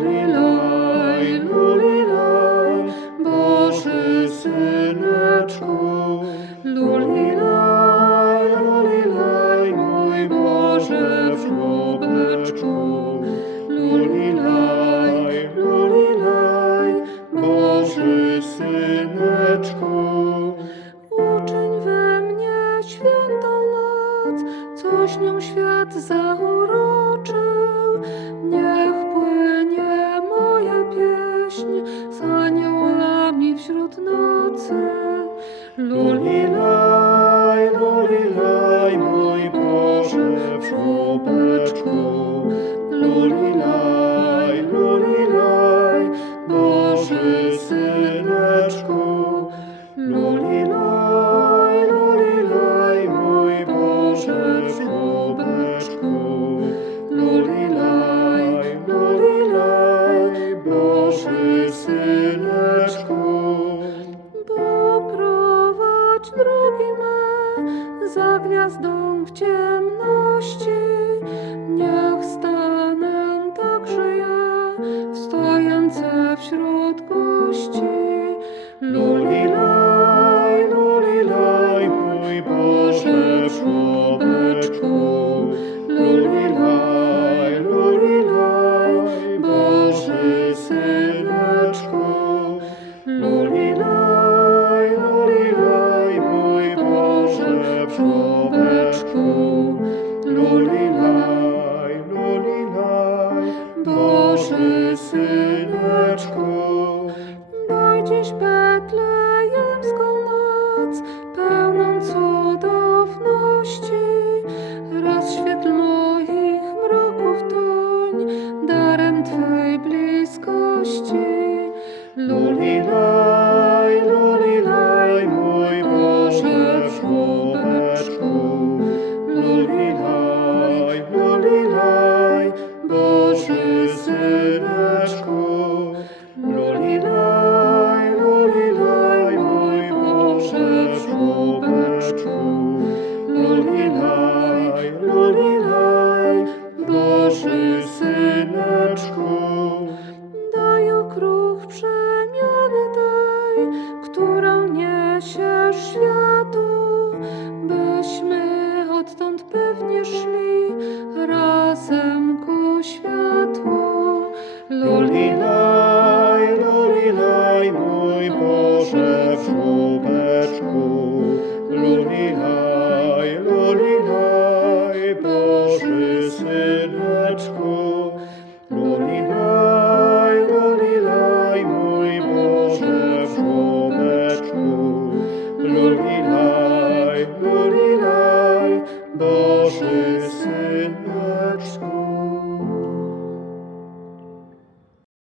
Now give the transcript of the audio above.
lulilaj, lulilaj, Boży Syneczku. Lulilaj, lulilaj, mój Boże w żłobeczku. Lulilaj, lulilaj, Boży Syneczku. Uczyń we mnie świętą noc, coś nią świat zachodzi. nocy. Lulilaj, lulilaj, mój Boże, w żłobie. ciemności, niech stanę także ja, wstające wśród gości. Luli laj, luli laj, mój Boże czubeczku. Luli laj, luli laj, Boży syneczku. Luli laj, luli laj, mój Boże czubeczku. Ty, syneczku, na dziś betlejemską noc, pełną cudowności, rozświetl moich mroków toń, darem Twej bliskości. Lulilaj, lulilaj, mój Boże, w mój Boże w szubeczku. Lulinaj, lulinaj, Boży Boże